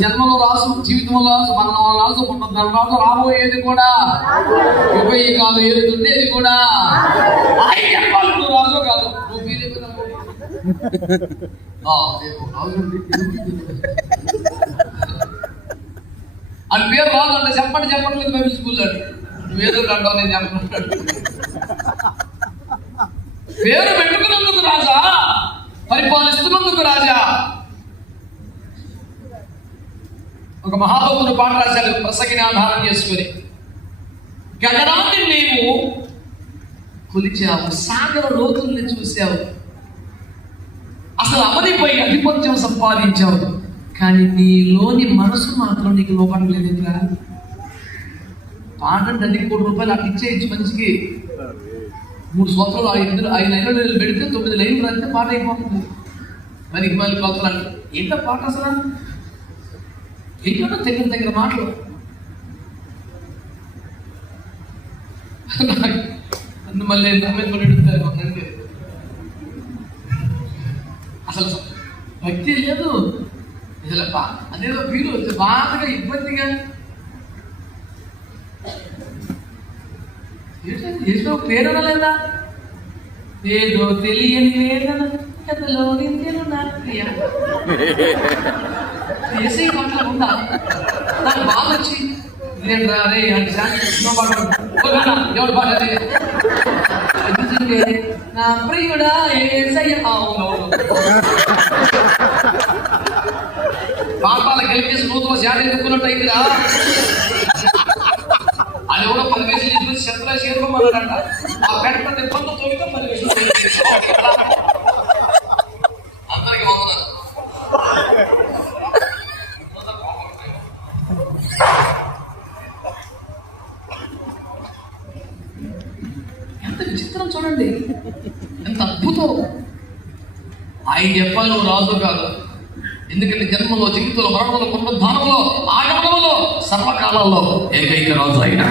జన్మలో రాసు, జీవితంలో రాసు, మరణంలో రాసు, పుట్టిన రాసు, రాబోయేది కూడా, ఈ కాదు ఏది ఉండేది కూడా. చెప్పాలి నువ్వు రాజు కాదు, నువ్వు ఫీల్ అని పేరు రాదు అంటే చెప్పట్లేదు బైబిల్ స్కూల్లో. నువ్వేదో అంటావు, నేను చెప్పమంటాడు. పేరు పెట్టుకున్నందుకు రాజా, పరిపాలిస్తున్నందుకు రాజా. ఒక మహాభక్తుడు పాట రాశాడు ప్రసంగిని ఆధారం చేసుకుని. గగనాన్ని నీవు కొలిచావు, సాగర లోతుల్ని చూశావు, అసలు అమరిపై ఆధిపత్యం సంపాదించావు, కానీ నీలోని మనసు మాత్రం నీకు లోపడలేదు. ఎదురా పాట అంటే 1 కోటి రూపాయలు అటు ఇచ్చేయచ్చు మంచికి. 3 సంవత్సరాలు 5 లైన్లు పెడితే 9 లైన్లు రాస్తే పాట అయిపోతుంది. మరి హిమాలయ కొలతలు అంటే ఏంటో పాట అసలు ఏంటో దగ్గర మాటలు. అన్ను మళ్ళీ నమ్మెత్తుతారు అంటే అసలు భక్తి లేదు. అసలు అదేదో వీలు బాధగా ఇబ్బందిగా ఏదో పేరు లేదా, ఏదో తెలియని వేదన కథలో నిందెను నా ప్రియ. ఏసీ పట్ల ఉందా నాకు బాధ వచ్చి నేను రే అంటే ఎవడు పాట నా ప్రియుడా ఏసయ్య. పాపాలు గెలిపేసి నూతన శాఖ ఎదుర్కొన్నట్టు అయిందిరా. అది కూడా 10 వేలు తీసుకుని శత్రులా చేరుకోమన్నాడంట. ఆ పెట్ట నిబంధన తోలిగా 10 వేలు అందరికి వందనాలు. ఎంత విచిత్రం చూడండి, ఎంత అద్భుతం. ఆయన చెప్పాలి నువ్వు రాజు కాదు. ఎందుకంటే జన్మలో, జీవితంలో, మరణంలో, పునరుద్ధానంలో, ఆగమనంలో, సర్వకాలంలో ఏకైక రాజు ఆయన.